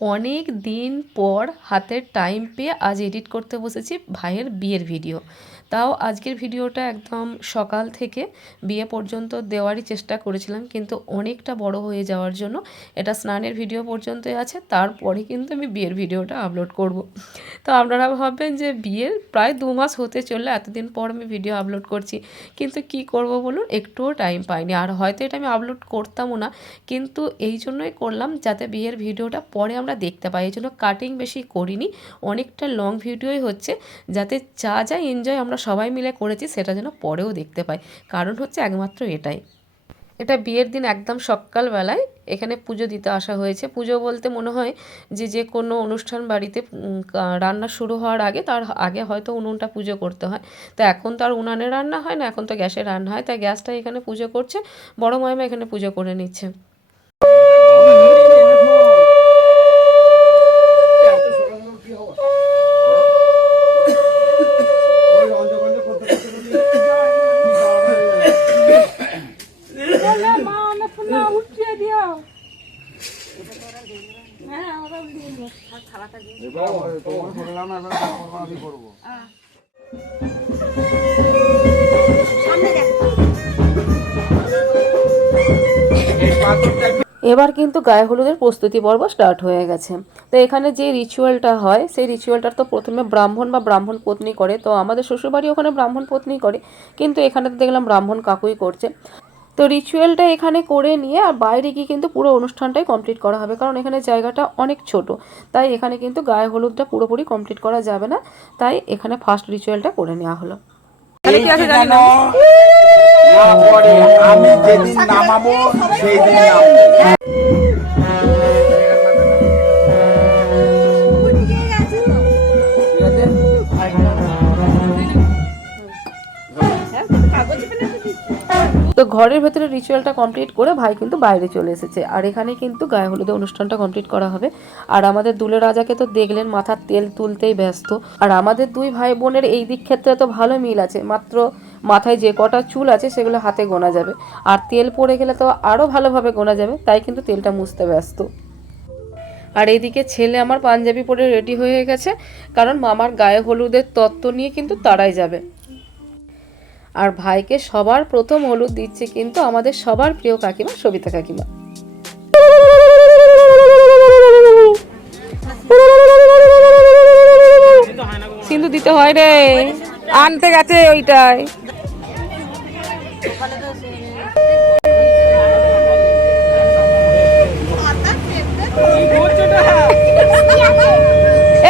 অনেক দিন পর হাতের টাইম পেয়ে আজ এডিট করতে বসেছি ভাইয়ের বিয়ের ভিডিও। তাও আজকের ভিডিওটা একদম সকাল থেকে বিয়ে পর্যন্ত দেওয়ারই চেষ্টা করেছিলাম, কিন্তু অনেকটা বড় হয়ে যাওয়ার জন্য এটা স্নানের ভিডিও পর্যন্তই আছে। তারপরে কিন্তু আমি বিয়ের ভিডিওটা আপলোড করব। তো আপনারা ভাববেন যে বিয়ের প্রায় 2 মাস হতে চললে এতদিন পর আমি ভিডিও আপলোড করছি, কিন্তু কি করব বলুন, একটুও টাইম পাইনি। আর হয়তো এটা আমি আপলোড করতামও না, কিন্তু এই জন্যই করলাম যাতে বিয়ের ভিডিওটা পরে আমরা দেখতে পাই। এই জন্য কাটিং বেশি করিনি, অনেকটা লং ভিডিওই হচ্ছে, যাতে যা যা এনজয় আমরা সবাই মিলে করেছি সেটা যেন পরেও দেখতে পাই। কারণ হচ্ছে একমাত্র এটাই। এটা বিয়ের দিন একদম সকালবেলায় এখানে পুজো দিতে আসা হয়েছে। পুজো বলতে মনে হয় যে যে কোনো অনুষ্ঠান বাড়িতে রান্না শুরু হওয়ার আগে, তার আগে হয়তো উনুনটা পুজো করতে হয়। তো এখন তো আর উনানে রান্না হয় না, এখন তো গ্যাসে রান্না হয়, তাই গ্যাসটা এখানে পুজো করছে। বড় মাইমা এখানে পুজো করে নিচ্ছে। এবার কিন্তু গায়ে হলুদের প্রস্তুতি পর্ব স্টার্ট হয়ে গেছে। তো এখানে যে রিচুয়ালটা হয় সেই রিচুয়ালটার তো প্রথমে ব্রাহ্মণ বা ব্রাহ্মণ পত্নী করে। তো আমাদের শ্বশুরবাড়ি ওখানে ব্রাহ্মণ পত্নী করে, কিন্তু এখানে তো দেখলাম ব্রাহ্মণ কাকুই করছে। তো রিচুয়ালটা এখানে করে নিয়ে আর বাইরে গিয়ে কিন্তু পুরো অনুষ্ঠানটাই কমপ্লিট করা হবে, কারণ এখানে জায়গাটা অনেক ছোট। তাই এখানে কিন্তু গায়ে হলুদটা পুরোপুরি কমপ্লিট করা যাবে না, তাই এখানে ফার্স্ট রিচুয়ালটা করে নেওয়া হলো। আমি যেদিন নামাবো সেই দিন তো ঘরের ভেতরে রিচুয়ালটা কমপ্লিট করে ভাই কিন্তু বাইরে চলে এসেছে, আর এখানে কিন্তু গায়ে হলুদের অনুষ্ঠানটা কমপ্লিট করা হবে। আর আমাদের দুলে রাজাকে তো দেখলেন মাথার তেল তুলতেই ব্যস্ত। আর আমাদের দুই ভাই বোনের এই দিক ক্ষেত্রে তো ভালো মিল আছে, মাত্র মাথায় যে কটা চুল আছে সেগুলো হাতে গোনা যাবে, আর তেল পড়ে গেলে তো আরও ভালোভাবে গোনা যাবে, তাই কিন্তু তেলটা মুছতে ব্যস্ত। আর এইদিকে ছেলে আমার পাঞ্জাবি পরে রেডি হয়ে গেছে, কারণ মামার গায়ে হলুদের তত্ত্ব নিয়ে কিন্তু তারাই যাবে। আর ভাইকে সবার প্রথম হলুদ দিচ্ছে কিন্তু আমাদের সবার প্রিয় কাকিমা সবিতা কাকিমা। সিন্ধু দিতে হয় রে, আনতে গেছে ওইটাই।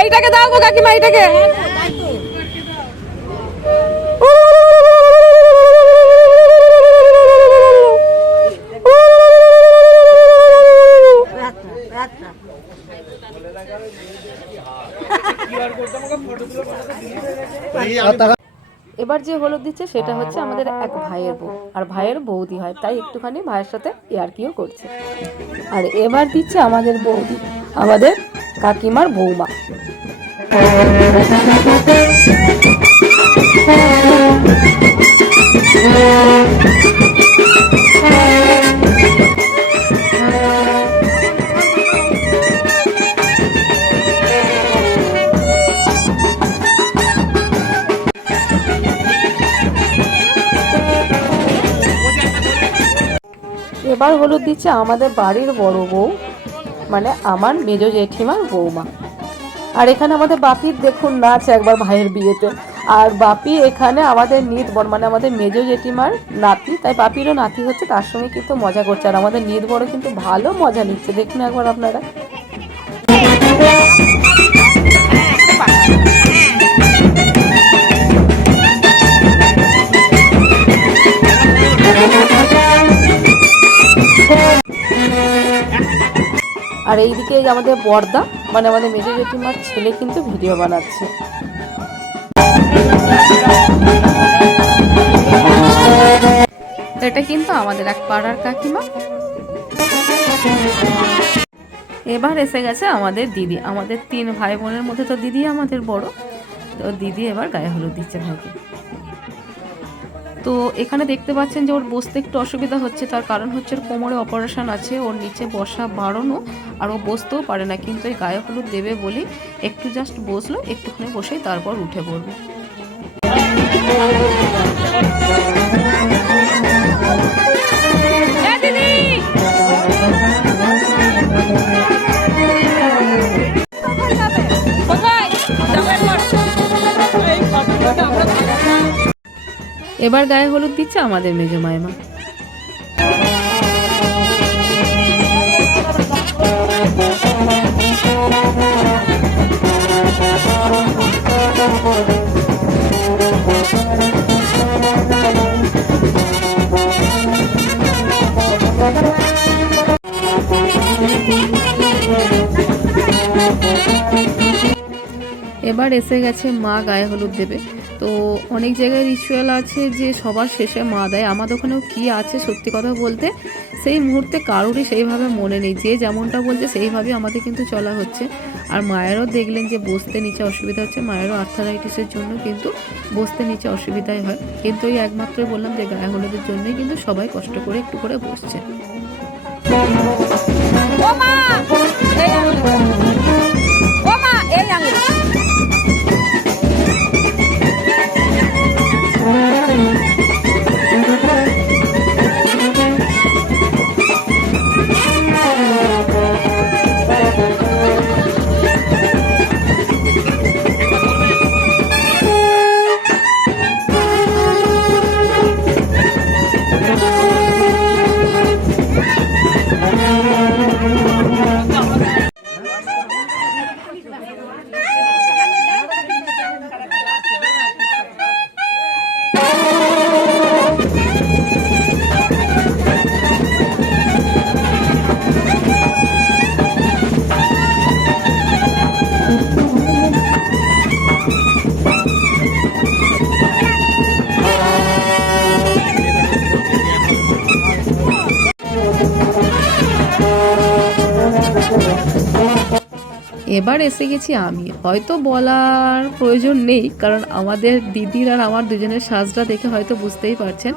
এইটাকে দাও গো কাকিমা, এইটাকে। এবার যে হলুদ দিচ্ছে সেটা হচ্ছে আমাদের এক ভাইয়ের বউ, আর ভাইয়ের বৌদি হয়, তাই একটুখানি ভাইয়ের সাথে ইয়ার্কিও করছে। আর এবার দিচ্ছে আমাদের বৌদি, আমাদের কাকিমার বৌমা। এবার হলুদ দিচ্ছে আমাদের বাড়ির বড় বউ, মানে আমার মেজ জেঠিমার বৌমা। আর এখানে আমাদের বাপির দেখুন নাচ একবার ভাইয়ের বিয়েতে। আর বাপি এখানে আমাদের নিত বড়, মানে আমাদের মেজ জেঠিমার নাতি, তাই বাপিরও নাতি হচ্ছে, তার সঙ্গে কিন্তু মজা করছে। আর আমাদের নিত বড় কিন্তু ভালো মজা নিচ্ছে, দেখুন একবার আপনারা। আর এইদিকে আমাদের বর্দা, মানে আমাদের মেজো জেঠিমার ছেলে কিন্তু ভিডিও বানাচ্ছে। এটা কিন্তু আমাদের এক পাড়ার কাকিমা। এবার এসে গেছে আমাদের দিদি। আমাদের 3 ভাই বোনের মধ্যে তো দিদি আমাদের বড়, তো দিদি এবার গায়ে হলুদ দিচ্ছে ভাইকে। তো এখানে দেখতে পাচ্ছেন যে ওর বসতে একটু অসুবিধা হচ্ছে, তার কারণ হচ্ছে ওর কোমরে অপারেশন আছে, ওর নিচে বসা বাড়ানো, আর ও বসতেও পারে না। কিন্তু এই গায়ে হলুদ দেবে বলে একটু জাস্ট বসলো, একটুখানি বসেই তারপর উঠে পড়বে। এবার গায়ে হলুদ দিচ্ছে আমাদের মেজো মাইমা। এবার এসে গেছে মা গায়ে হলুদ দেবে। তো অনেক জায়গায় রিচুয়াল আছে যে সবার শেষে মা দেয়, আমাদের ওখানেও কী আছে সত্যি কথা বলতে সেই মুহূর্তে কারোরই সেইভাবে মনে নেই, যে যেমনটা বলছে সেইভাবেই আমাদের কিন্তু চলা হচ্ছে। আর মায়েরও দেখলেন যে বসতে নিচে অসুবিধা হচ্ছে, মায়েরও আর্থারাইটিসের জন্য কিন্তু বসতে নিচে অসুবিধাই হয়। কিন্তু ওই একমাত্রই বললাম যে গায়ে হলুদের জন্যই কিন্তু সবাই কষ্ট করে একটু করে বসছে। এবার এসে গেছি আমি, হয়তো বলার প্রয়োজন নেই কারণ আমাদের দিদির আর আমার দুজনের সাজটা দেখে হয়তো বুঝতেই পারছেন।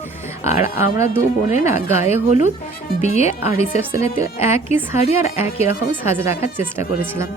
আর আমরা দু বোনে না গায়ে হলুদ, বিয়ে আর রিসেপশনেতে একই শাড়ি আর একই রকম সাজ রাখার চেষ্টা করেছিলাম।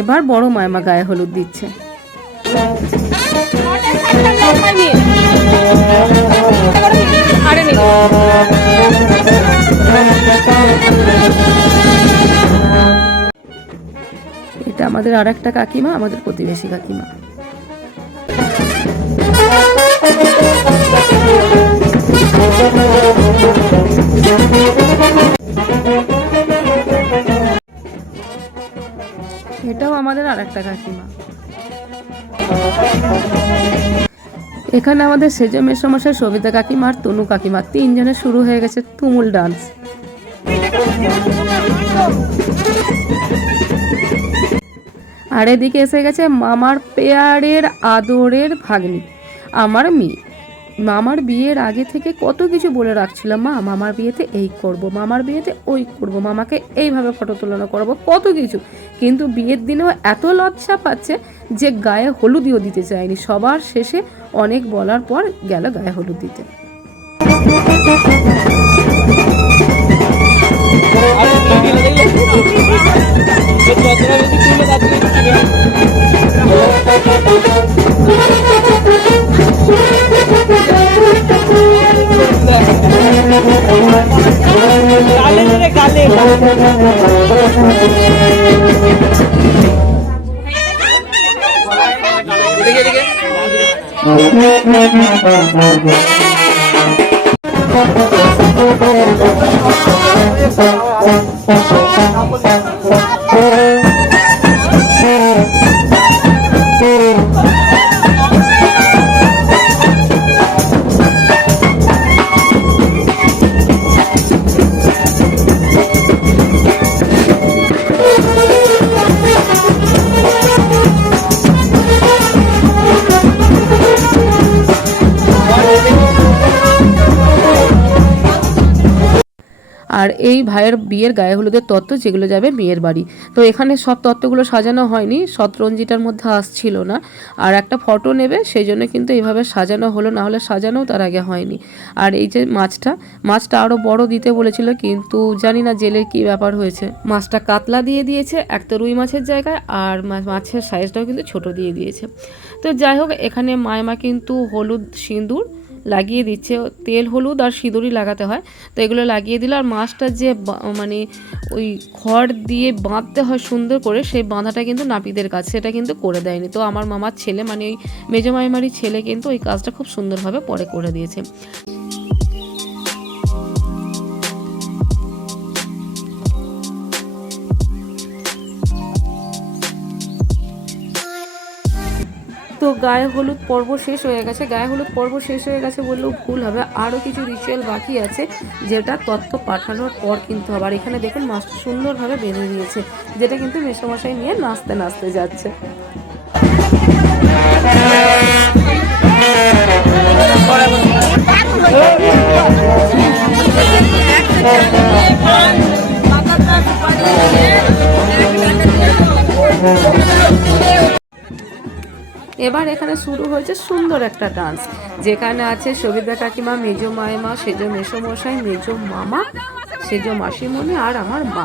এবার বড় মাইমা গায়ে হলুদ দিচ্ছে। এটা আমাদের আর একটা কাকিমা, আমাদের প্রতিবেশী কাকিমা। এটাও আমাদের আর একটা কাকিমা। এখানে আমাদের সেজ মেসমশাই, সবিতা কাকিমা আর তনু কাকিমা, তিনজনে শুরু হয়ে গেছে তুমুল ডান্স। আর এদিকে এসে গেছে মামার পেয়ারের আদরের ভাগ্নি, আমার মেয়ে। মামার বিয়ের আগে থেকে কত কিছু বলে রাখছিল, মা মামার বিয়েতে এই করব, মামার বিয়েতে ওই করব, মামাকে এইভাবে ফটো তোলানো করবো, কত কিছু। কিন্তু বিয়ের দিনেও এত লজ্জা পাচ্ছে যে গায়ে হলুদিও দিতে চায়নি। সবার শেষে অনেক বলার পর গেল গায়ে হলুদ দিতে। আর এই ভাইয়ের বিয়ের গায়ে হলুদের তত্ত্ব যেগুলো যাবে মেয়ের বাড়ি। তো এখানে সব তত্ত্বগুলো সাজানো হয়নি, শতরঞ্জিটার মধ্যে আসছিল না। আর একটা ফটো নেবে সেই জন্য কিন্তু এইভাবে সাজানো হলো, না হলে সাজানোও তার আগে হয়নি। আর এই যে মাছটা আরও বড় দিতে বলেছিল, কিন্তু জানি না জেলের কি ব্যাপার হয়েছে, মাছটা কাতলা দিয়ে দিয়েছে একটা রুই মাছের জায়গায়, আর মাছের সাইজটাও কিন্তু ছোট দিয়ে দিয়েছে। তো যাই হোক, এখানে মায়মা কিন্তু হলুদ সিঁদুর লাগিয়ে দিচ্ছে, তেল হলুদ আর সিঁদুরই লাগাতে হয়, তো এগুলো লাগিয়ে দিল। আর মাছটা যে মানে ওই খড় দিয়ে বাঁধতে হয় সুন্দর করে, সেই বাঁধাটা কিন্তু নাপিতের কাজ, সেটা কিন্তু করে দেয়নি। তো আমার মামার ছেলে, মানে ওই মেজো মাইমারি ছেলে, কিন্তু ওই কাজটা খুব সুন্দরভাবে পরে করে দিয়েছে। তো গায়ে হলুদ পর্ব শেষ হয়ে গেছে। গায়ে হলুদ পর্ব শেষ হয়ে গেছে বললেও ভুল হবে, আরও কিছু রিচুয়াল বাকি আছে, যেটা তত্ত্ব পাঠানোর পর কিন্তু হবে। আর এখানে দেখুন মাছটা সুন্দরভাবে বেঁধে দিয়েছে, যেটা কিন্তু মেসমশাই নিয়ে নাচতে নাচতে যাচ্ছে। এবার এখানে শুরু হয়েছে সুন্দর একটা ডান্স, যেখানে আছে সবিতা কাকিমা, মেজো মাইমা, সেজো মেসমশাই, মেজো মামা, সেজো মাসিমণি আর আমার মা।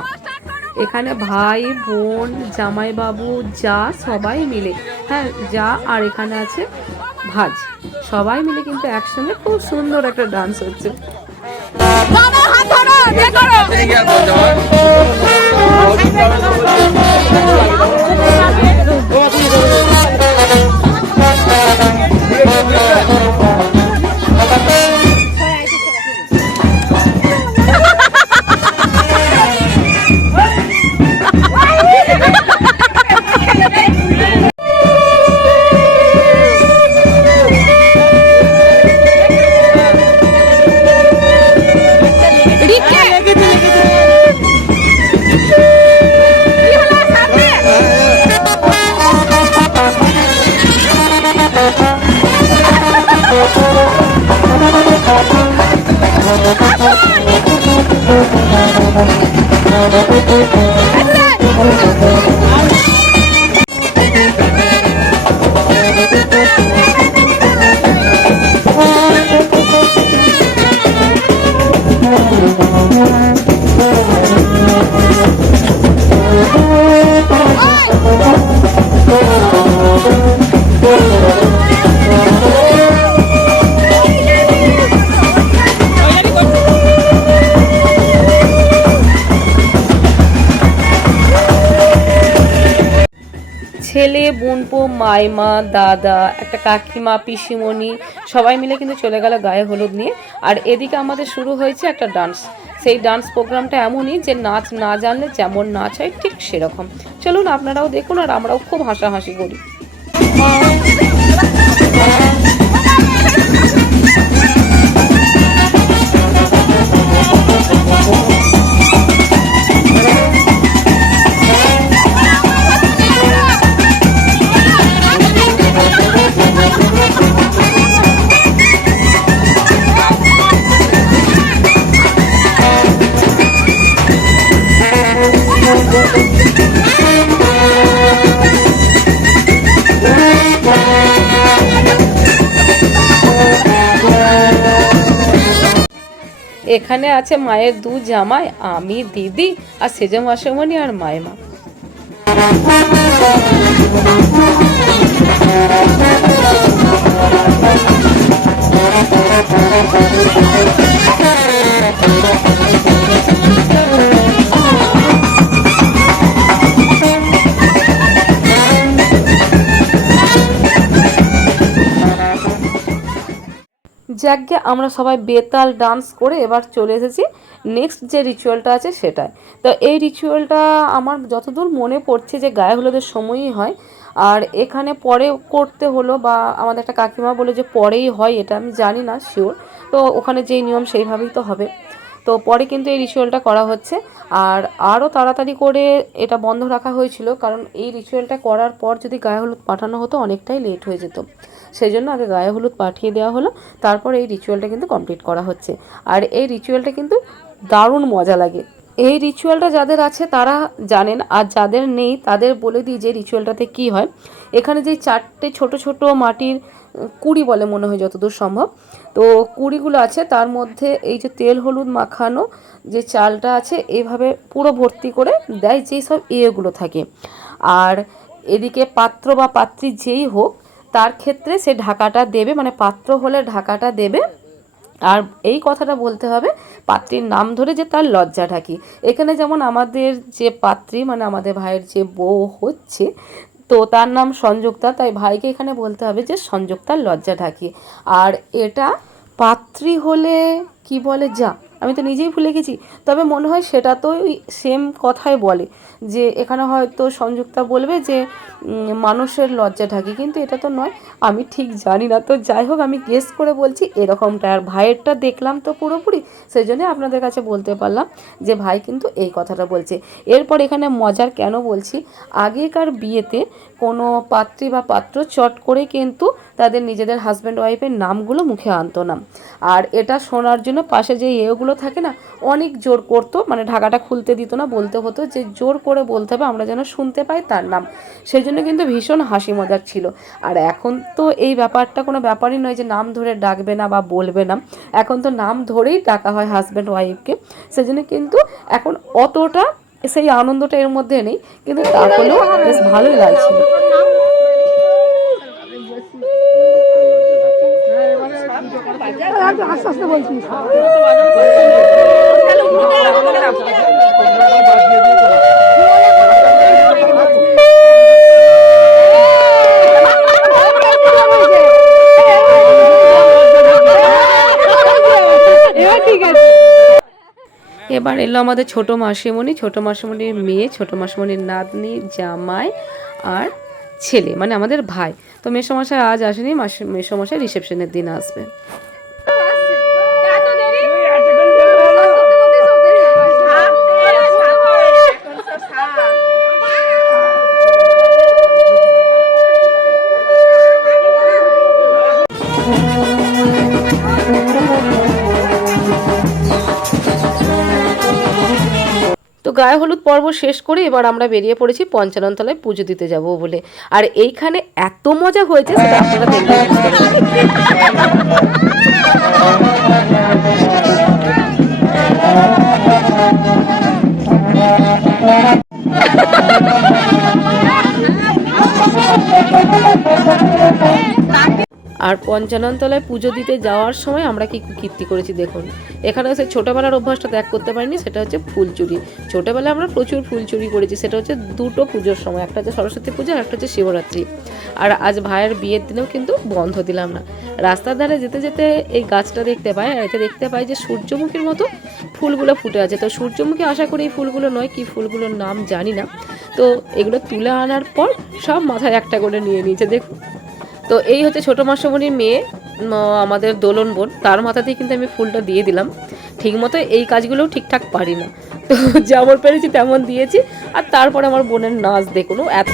এখানে ভাই বোন জামাইবাবু যা সবাই মিলে, হ্যাঁ যা, আর এখানে আছে ভাজ, সবাই মিলে কিন্তু একসঙ্গে খুব সুন্দর একটা ডান্স হচ্ছে। ছেলে, বোনপো, মাইমা, দাদা, একটা কাকিমা, পিসিমণি সবাই মিলে কিন্তু চলে গেল গায়ে হলুদ নিয়ে। আর এদিকে আমাদের শুরু হয়েছে একটা ডান্স। সেই ডান্স প্রোগ্রামটা এমনই যে নাচ না জানলে যেমন নাচ হয় ঠিক সেরকম। চলুন আপনারাও দেখুন, আর আমরাও খুব হাসাহাসি করি। এখানে আছে মায়ের দু জামাই, আমি, দিদি, আর সেজে মাসিমণি আর মাইমা। যাকে আমরা সবাই বেতাল ডান্স করে এবার চলে এসেছি নেক্সট যে রিচুয়ালটা আছে সেটাই। তো এই রিচুয়ালটা আমার যতদূর মনে পড়ছে যে গায়ে হলুদের সময়ই হয়, আর এখানে পরে করতে হলো বা আমাদের একটা কাকিমা বলে যে পরেই হয়, এটা আমি জানি না শিওর। তো ওখানে যেই নিয়ম সেইভাবেই তো হবে। তো পরে কিন্তু এই রিচুয়ালটা করা হচ্ছে, আর আরও তাড়াতাড়ি করে এটা বন্ধ রাখা হয়েছিল, কারণ এই রিচুয়ালটা করার পর যদি গায়ে হলুদ পাঠানো হতো অনেকটাই লেট হয়ে যেত। সেই জন্য আগে গায়ে হলুদ পাঠিয়ে দেওয়া হলো, তারপর এই রিচুয়ালটা কিন্তু কমপ্লিট করা হচ্ছে। আর এই রিচুয়ালটা কিন্তু দারুণ মজা লাগে। এই রিচুয়ালটা যাদের আছে তারা জানেন, আর যাদের নেই তাদের বলে দিই যে রিচুয়ালটাতে কি হয়। এখানে যে 4টে ছোট ছোট মাটির কুড়ি বলে মনে হয় যতদূর সম্ভব, তো কুড়িগুলো আছে, তার মধ্যে এই যে তেল হলুদ মাখানো যে চালটা আছে এইভাবে পুরো ভর্তি করে দেয় যেই সব ইয়েগুলো থাকে। আর এদিকে পাত্র বা পাত্রী যেই হোক তার ক্ষেত্রে সে ঢাকাটা দেবে, মানে পাত্র হলে ঢাকাটা দেবে। আর এই কথাটা বলতে হবে পাত্রীর নাম ধরে যে তার লজ্জা ঢাকি। এখানে যেমন আমাদের যে পাত্রী মানে আমাদের ভাইয়ের যে বউ হচ্ছে, তো তার নাম সংযুক্তা, তাই ভাইকে এখানে বলতে হবে যে সংযুক্তার লজ্জা ঢাকি। আর এটা পাত্রী হলে কি বলে যা আমি তো নিজেই ভুলে গেছি, তবে মনে হয় সেটা তো সেম কথাই বলে, যে এখানে হয়তো সংযুক্তা বলবে যে মানুষের লজ্জা ঢাকি, কিন্তু এটা তো নয়, আমি ঠিক জানি না। তো যাই হোক আমি গেস করে বলছি এরকমটা। আর ভাইয়েরটা দেখলাম তো পুরোপুরি, সেই জন্য আপনাদের কাছে বলতে পারলাম যে ভাই কিন্তু এই কথাটা বলছে। এরপর এখানে মজার কেন বলছি, আগেকার বিয়েতে কোনো পাত্রী বা পাত্র চট করে কিন্তু তাদের নিজেদের হাজব্যান্ড ওয়াইফের নামগুলো মুখে আনতো না। আর এটা শোনার জন্য পাশে যে এগুলো থাকে না অনেক জোর করতো, মানে ঢাকাটা খুলতে দিত না, বলতে হতো যে জোর করে বলতে হবে আমরা যেন শুনতে পাই তার নাম। সেই জন্য কিন্তু ভীষণ হাসি মজার ছিল। আর এখন তো এই ব্যাপারটা কোনো ব্যাপারই নয় যে নাম ধরে ডাকবে না বা বলবে না, এখন তো নাম ধরেই ডাকা হয় হাজব্যান্ড ওয়াইফকে। সেই জন্য কিন্তু এখন অতটা সেই আনন্দটা এর মধ্যে নেই, কিন্তু তাহলেও বেশ ভালোই লাগছিল। আস্তে আস্তে বলছিস। এবার এলো আমাদের ছোটো মাসিমণি, ছোটো মাসিমণির মেয়ে, ছোটো মাসিমণির নাতনি, জামাই আর ছেলে, মানে আমাদের ভাই। তো মেসোমশাই আজ আসেনি, মেসোমশাই রিসেপশনের দিন আসবে। তো গায়ে হলুদ পর্ব শেষ করে এবার আমরা বেরিয়ে পড়েছি পঞ্চাননতলায় পুজো দিতে যাব বলে। আর এইখানে এত মজা হয়েছে সেটা আপনারা দেখলে বুঝতে পারবেন। আর পঞ্চাননতলায় পুজো দিতে যাওয়ার সময় আমরা কি কীর্তি করেছি দেখুন। এখানে হচ্ছে ছোটোবেলার অভ্যাসটা ত্যাগ করতে পারিনি, সেটা হচ্ছে ফুল চুরি। ছোটোবেলায় আমরা প্রচুর ফুল চুরি করেছি, সেটা হচ্ছে দুটো পুজোর সময়, একটা হচ্ছে সরস্বতী পুজো আর একটা হচ্ছে শিবরাত্রি। আর আজ ভাইয়ের বিয়ের দিনেও কিন্তু বন্ধ দিলাম না। রাস্তার ধারে যেতে যেতে এই গাছটা দেখতে পাই, আর এতে দেখতে পাই যে সূর্যমুখীর মতো ফুলগুলো ফুটে আছে। তো সূর্যমুখী আশা করি এই ফুলগুলো নয়, কি ফুলগুলোর নাম জানি না। তো এগুলো তুলে আনার পর সব মাথায় একটা করে নিয়ে নিয়েছে দেখুন। তো এই হচ্ছে ছোটো মাসমণির মেয়ে, আমাদের দোলন বোন, তার মাথাতেই কিন্তু আমি ফুলটা দিয়ে দিলাম। ঠিকমতো এই কাজগুলোও ঠিকঠাক পারি না, তো যেমন পেরেছি তেমন দিয়েছি। আর তারপরে আমার বোনের নাচ দেখুন, এত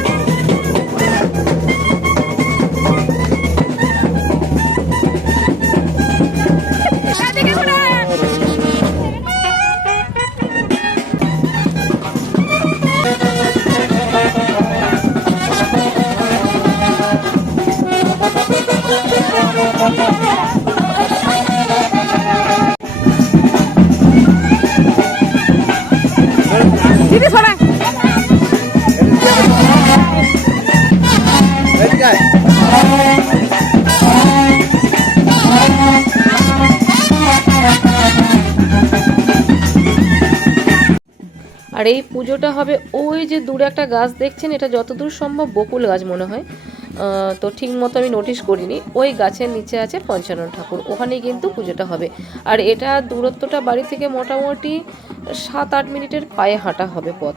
আর এই পুজোটা হবে ওই যে দূরে একটা গাছ দেখছেন, এটা যতদূর সম্ভব বকুল গাছ মনে হয়, তো ঠিক মতো আমি নোটিশ করিনি। ওই গাছের নিচে আছে পঞ্চানন ঠাকুর, ওখানেই কিন্তু পুজোটা হবে। আর এটা দূরত্বটা বাড়ি থেকে মোটামুটি 7-8 মিনিটের পায়ে হাঁটা হবে পথ।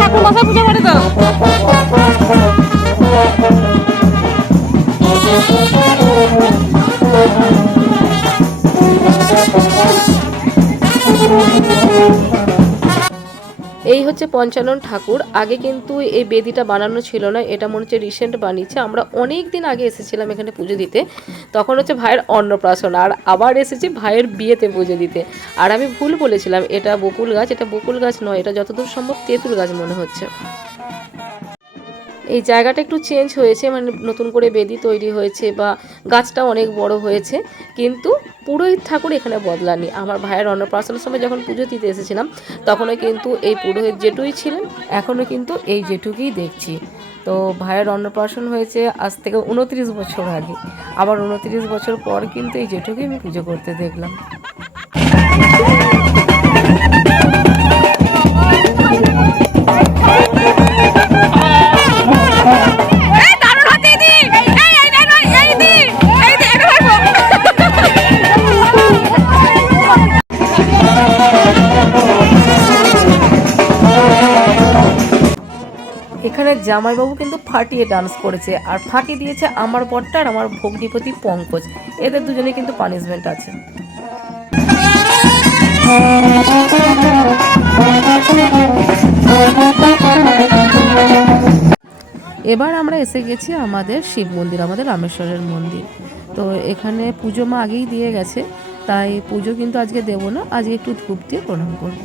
ঠাকুর মশাই পুজো করে দাও। এই হচ্ছে পঞ্চানন ঠাকুর। আগে কিন্তু এই বেদিটা বানানো ছিল না, এটা মনে হচ্ছে রিসেন্ট বানিয়েছে। আমরা অনেক দিন আগে এসেছিলাম এখানে পুজো দিতে, তখন হচ্ছে ভাইয়ের অন্নপ্রাশন, আর আবার এসেছি ভাইয়ের বিয়েতে পুজো দিতে। আর আমি ভুল বলেছিলাম, এটা বকুল গাছ, এটা বকুল গাছ নয়, এটা যতদূর সম্ভব তেঁতুল গাছ মনে হচ্ছে। এই জায়গাটা একটু চেঞ্জ হয়েছে, মানে নতুন করে বেদি তৈরি হয়েছে বা গাছটা অনেক বড় হয়েছে, কিন্তু পুরোহিত ঠাকুর এখানে বদলানি। আমার ভাইয়ের অন্নপ্রাশনের সময় যখন পুজো দিতে এসেছিলাম তখনও কিন্তু এই পুরোহিত জেঠুই ছিলেন, এখনও কিন্তু এই জেঠুকেই দেখছি। তো ভাইয়ের অন্নপ্রাশন হয়েছে আজ থেকে 29 বছর আগে, আবার 29 বছর পর কিন্তু এই জেঠুকেই আমি পুজো করতে দেখলাম। এখানে জামাইবাবু কিন্তু ফাটিয়ে ডান্স করেছে, আর ফাঁকি দিয়েছে আমার বরটা আর আমার ভগ্নিপতি পঙ্কজ। এদের দুজনে কিন্তু পানিশমেন্ট আছে। এবার আমরা এসে গেছি আমাদের শিব মন্দির, আমাদের রামেশ্বরের মন্দির। তো এখানে পুজো মা আগেই দিয়ে গেছে, তাই পুজো কিন্তু আজকে দেবো না, আজকে একটু ধূপ দিয়ে প্রণাম করবো।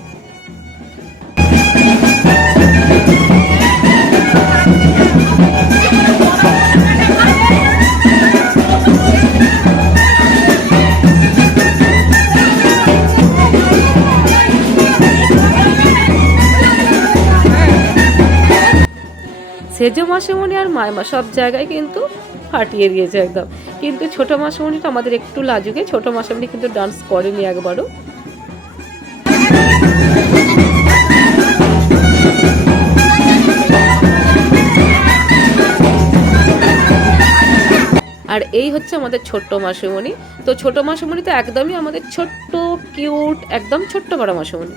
সেজো মাসিমণি আর মায়মা সব জায়গায় কিন্তু ফাটিয়ে দিয়েছে একদম, কিন্তু ছোটো মাসিমণিটা আমাদের একটু লাজুকে, ছোটো মাসিমণি কিন্তু ডান্স করেনি একবারও। আর এই হচ্ছে আমাদের ছোট্ট মাসিমণি। তো ছোট মাসিমণি তো একদমই আমাদের ছোট্ট কিউট, একদম ছোট্ট বড় মাসিমণি।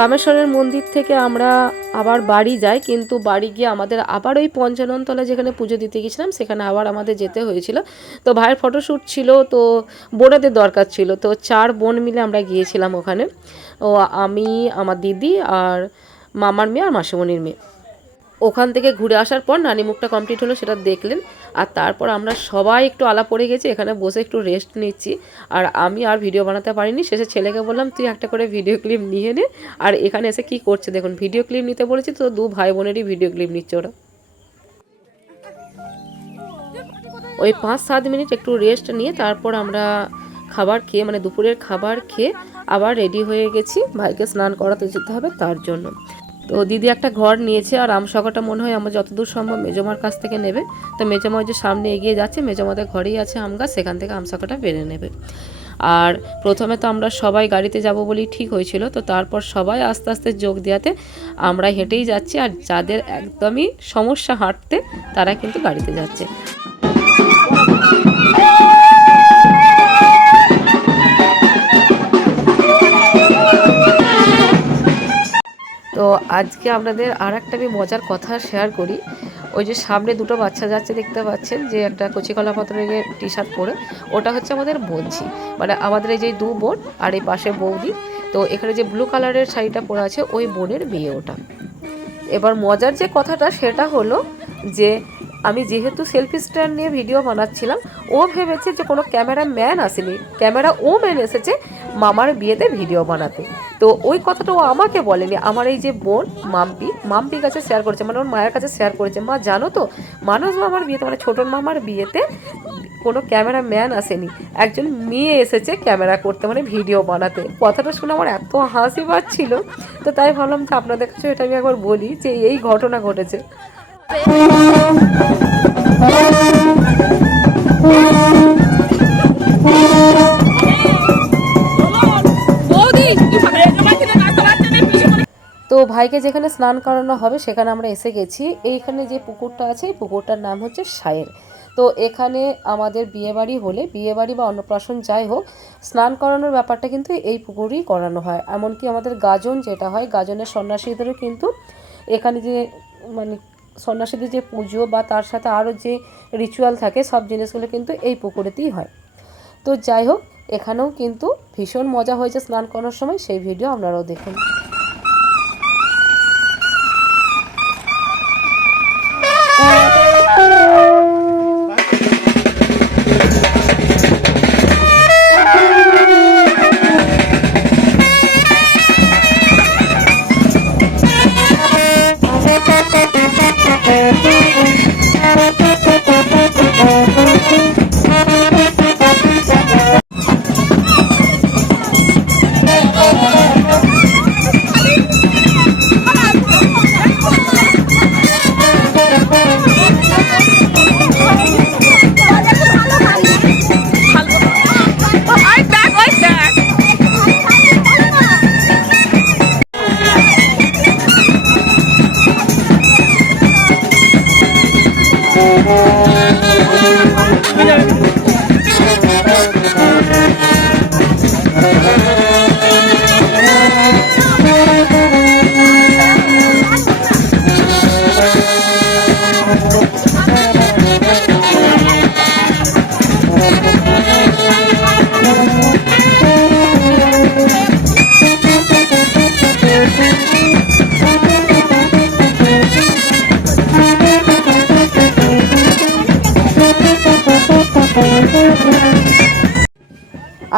রামেশ্বরের মন্দির থেকে আমরা আবার বাড়ি যাই, কিন্তু বাড়ি গিয়ে আমাদের আবার ওই পঞ্চাননতলা যেখানে পুজো দিতে গেছিলাম সেখানে আবার আমাদের যেতে হয়েছিল। তো ভাইয়ের ফটোশ্যুট ছিল, তো বোনেদের দরকার ছিল, তো 4 বোন মিলে আমরা গিয়েছিলাম ওখানে। ও আমি, আমার দিদি আর মামার মেয়ে আর মাসিমণির মেয়ে। ওখান থেকে ঘুরে আসার পর নানি মুখটা কমপ্লিট হলো, সেটা দেখলেন। আর তারপর আমরা সবাই একটু আলা পড়ে গেছি, এখানে বসে একটু রেস্ট নিচ্ছি। আর আমি আর ভিডিও বানাতে পারিনি, শেষে ছেলেকে বললাম তুই একটা করে ভিডিও ক্লিপ নিয়ে নে। আর এখানে এসে কি করছে দেখুন, ভিডিও ক্লিপ নিতে বলেছি তো 2 ভাই বোনেরই ভিডিও ক্লিপ নিচ্ছে ওরা। ওই 5-7 মিনিট একটু রেস্ট নিয়ে তারপর আমরা খাবার খেয়ে, মানে দুপুরের খাবার খেয়ে আবার রেডি হয়ে গেছি, ভাইকে স্নান করাতে যেতে হবে তার জন্য। তো দিদি একটা ঘর নিয়েছে, আর আমশাখাটা মনে হয় আমার যতদূর সম্ভব মেজমার কাছ থেকে নেবে। তো মেজমা যে সামনে এগিয়ে যাচ্ছে, মেজমাদের ঘরেই আছে আম গাছ, সেখান থেকে আমশাখাটা বেড়ে নেবে। আর প্রথমে তো আমরা সবাই গাড়িতে যাব বলেই ঠিক হয়েছিল, তো তারপর সবাই আস্তে আস্তে যোগ দেওয়াতে আমরা হেঁটেই যাচ্ছি। আর যাদের একদমই সমস্যা হাঁটতে তারা কিন্তু গাড়িতে যাচ্ছে। তো আজকে আপনাদের আর একটা আমি মজার কথা শেয়ার করি। ওই যে সামনে 2টো বাচ্চা যাচ্ছে দেখতে পাচ্ছেন, যে একটা কচিকলা পাথরের টি শার্ট পরে, ওটা হচ্ছে আমাদের বোনঝি, মানে আমাদের এই যে 2 বোন আর এই পাশে বৌদি। তো এখানে যে ব্লু কালারের শাড়িটা পরে আছে ওই বোনের বিয়ে ওটা। এবার মজার যে কথাটা সেটা হলো যে আমি যেহেতু সেলফি স্ট্যান্ড নিয়ে ভিডিও বানাচ্ছিলাম, ও ভেবেছে যে কোনো ক্যামেরা ম্যান আসেনি, ক্যামেরা ও ম্যান এসেছে মামার বিয়েতে ভিডিও বানাতে। তো ওই কথাটা ও আমাকে বলেনি, আমার এই যে বোন মাম্পির কাছে শেয়ার করেছে, মানে ওর মায়ের কাছে শেয়ার করেছে, মা জানো তো মানস মামার বিয়েতে, মানে ছোটন মামার বিয়েতে কোনো ক্যামেরা ম্যান আসেনি, একজন মেয়ে এসেছে ক্যামেরা করতে, মানে ভিডিও বানাতে। কথাটা শুনে আমার এত হাসি পাচ্ছিল, তো তাই ভাবলাম যে আপনাদের কাছে এটা আমি একবার বলি যে এই ঘটনা ঘটেছে। তো ভাইকে যেখানে স্নান করানো হবে সেখানে আমরা এসে গেছি। এইখানে যে পুকুরটা আছে এই পুকুরটার নাম হচ্ছে সায়ের। তো এখানে আমাদের বিয়েবাড়ি হলে, বিয়েবাড়ি বা অন্নপ্রাশন যাই হোক, স্নান করানোর ব্যাপারটা কিন্তু এই পুকুরেই করানো হয়। এমনকি আমাদের গাজন যেটা হয়, গাজনের সন্ন্যাসীদেরও কিন্তু এখানে যে মানে সন্ন্যাসীদের যে পুজো বা তার সাথে আরও যে রিচুয়াল থাকে সব জিনিসগুলো কিন্তু এই পুকুরেতেই হয়। তো যাই হোক, এখানেও কিন্তু ভীষণ মজা হয়েছে স্নান করার সময়, সেই ভিডিও আপনারাও দেখুন।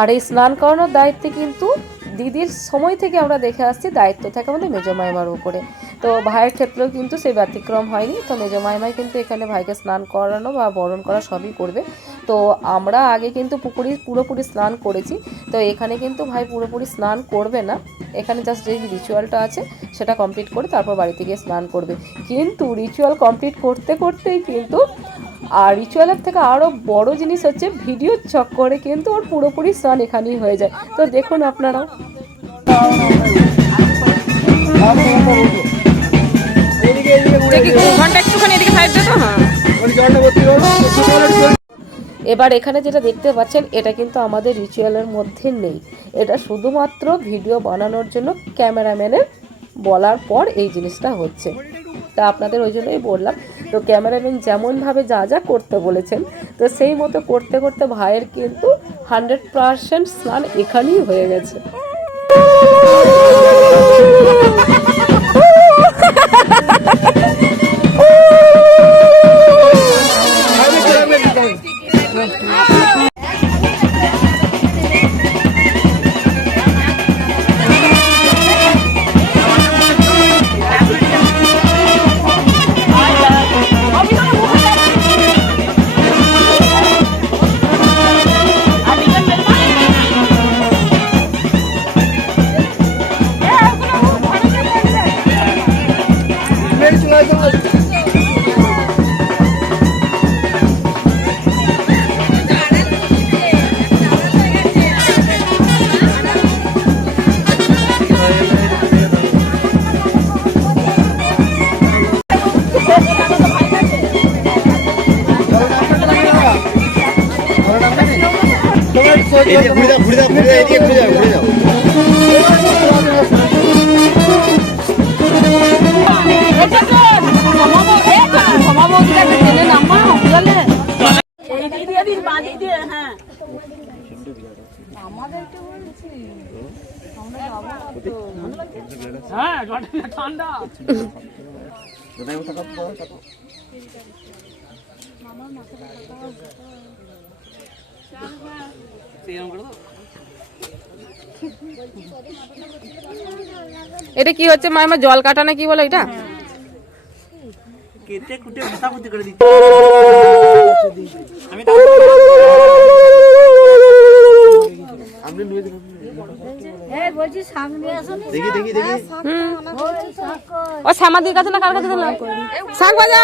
আর এই স্নান করানোর দায়িত্বে কিন্তু দিদির সময় থেকে আমরা দেখে আসছি দায়িত্ব থাকে আমাদের মেজমাইমার উপরে। তো ভাইয়ের ক্ষেত্রেও কিন্তু সেই ব্যতিক্রম হয়নি। তো মেজমাইমাই কিন্তু এখানে ভাইকে স্নান করানো বা বরণ করা সবই করবে। তো আমরা আগে কিন্তু পুরোপুরি স্নান করেছি, তো এখানে কিন্তু ভাই পুরোপুরি স্নান করবে না, এখানে জাস্ট যে রিচুয়ালটা আছে সেটা কমপ্লিট করে তারপর বাড়িতে গিয়ে স্নান করবে। কিন্তু রিচুয়াল কমপ্লিট করতে করতেই কিন্তু, আর রিচুয়ালের থেকে আরও বড় জিনিস হচ্ছে ভিডিও চক্করে কিন্তু ওর পুরোপুরি স্নান এখানেই হয়ে যায়। তো দেখুন আপনারাও। এবার এখানে যেটা দেখতে পাচ্ছেন এটা কিন্তু আমাদের রিচুয়ালের মধ্যে নেই, এটা শুধুমাত্র ভিডিও বানানোর জন্য ক্যামেরাম্যানের বলার পর এই জিনিসটা হচ্ছে। তা আপনাদের ওই জন্যই বললাম। তো ক্যামেরাম্যান যেমনভাবে যা যা করতে বলেছেন তো সেই মতো করতে করতে ভাইয়ের কিন্তু 100% স্নান এখানেই হয়ে গেছে। এটা কি হচ্ছে মাইমা, জল কাটা না কি বলে এটা? কেটে কুটে ভাষাবুদ্ধি করে দিচ্ছি আমি। আপনি নিয়ে দিন। এই বলছি সামনে আসুন, দেখি দেখি দেখি। ও শ্যামাদির কাছে না কার কাছে দিল? শাক বাজাও।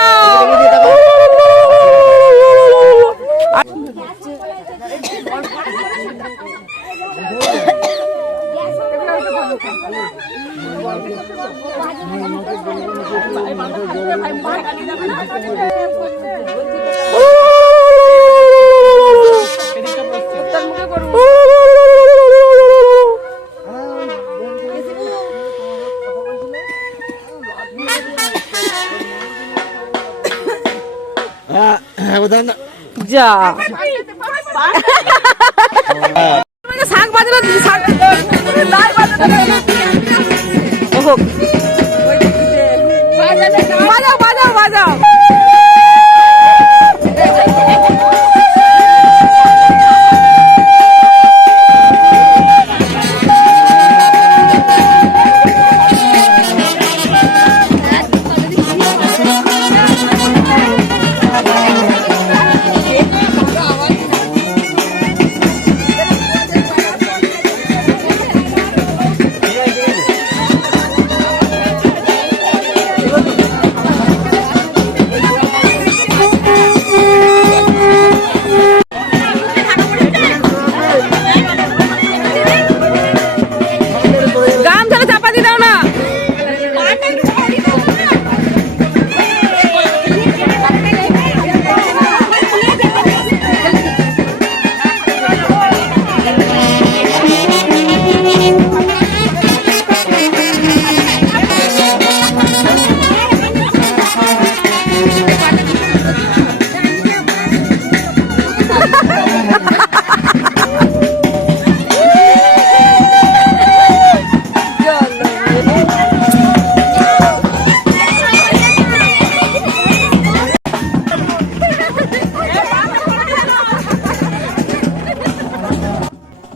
যা শাক বাজানো বাজাও বাজাও বাজাও।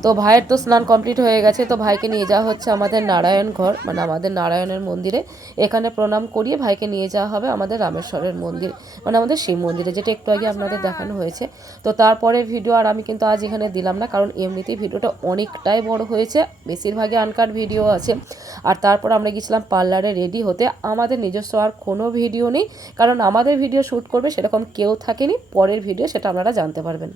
তো ভাইয়ের তো স্নান কমপ্লিট হয়ে গেছে, তো ভাইকে নিয়ে যাওয়া হচ্ছে আমাদের নারায়ণ ঘর, মানে আমাদের নারায়ণের মন্দিরে। এখানে প্রণাম করিয়ে ভাইকে নিয়ে যাওয়া হবে আমাদের রামেশ্বরের মন্দির, মানে আমাদের শিব মন্দিরে, যেটা একটু আগে আপনাদের দেখানো হয়েছে। তো তারপরের ভিডিও আর আমি কিন্তু আজ এখানে দিলাম না, কারণ এমনিতেই ভিডিওটা অনেকটাই বড় হয়েছে, বেশিরভাগই আনকাট ভিডিও আছে। আর তারপর আমরা গেছিলাম পার্লারে রেডি হতে, আমাদের নিজস্ব আর কোনো ভিডিও নেই, কারণ আমাদের ভিডিও শ্যুট করবে সেরকম কেউ থাকেনি। পরের ভিডিও সেটা আপনারা জানতে পারবেন।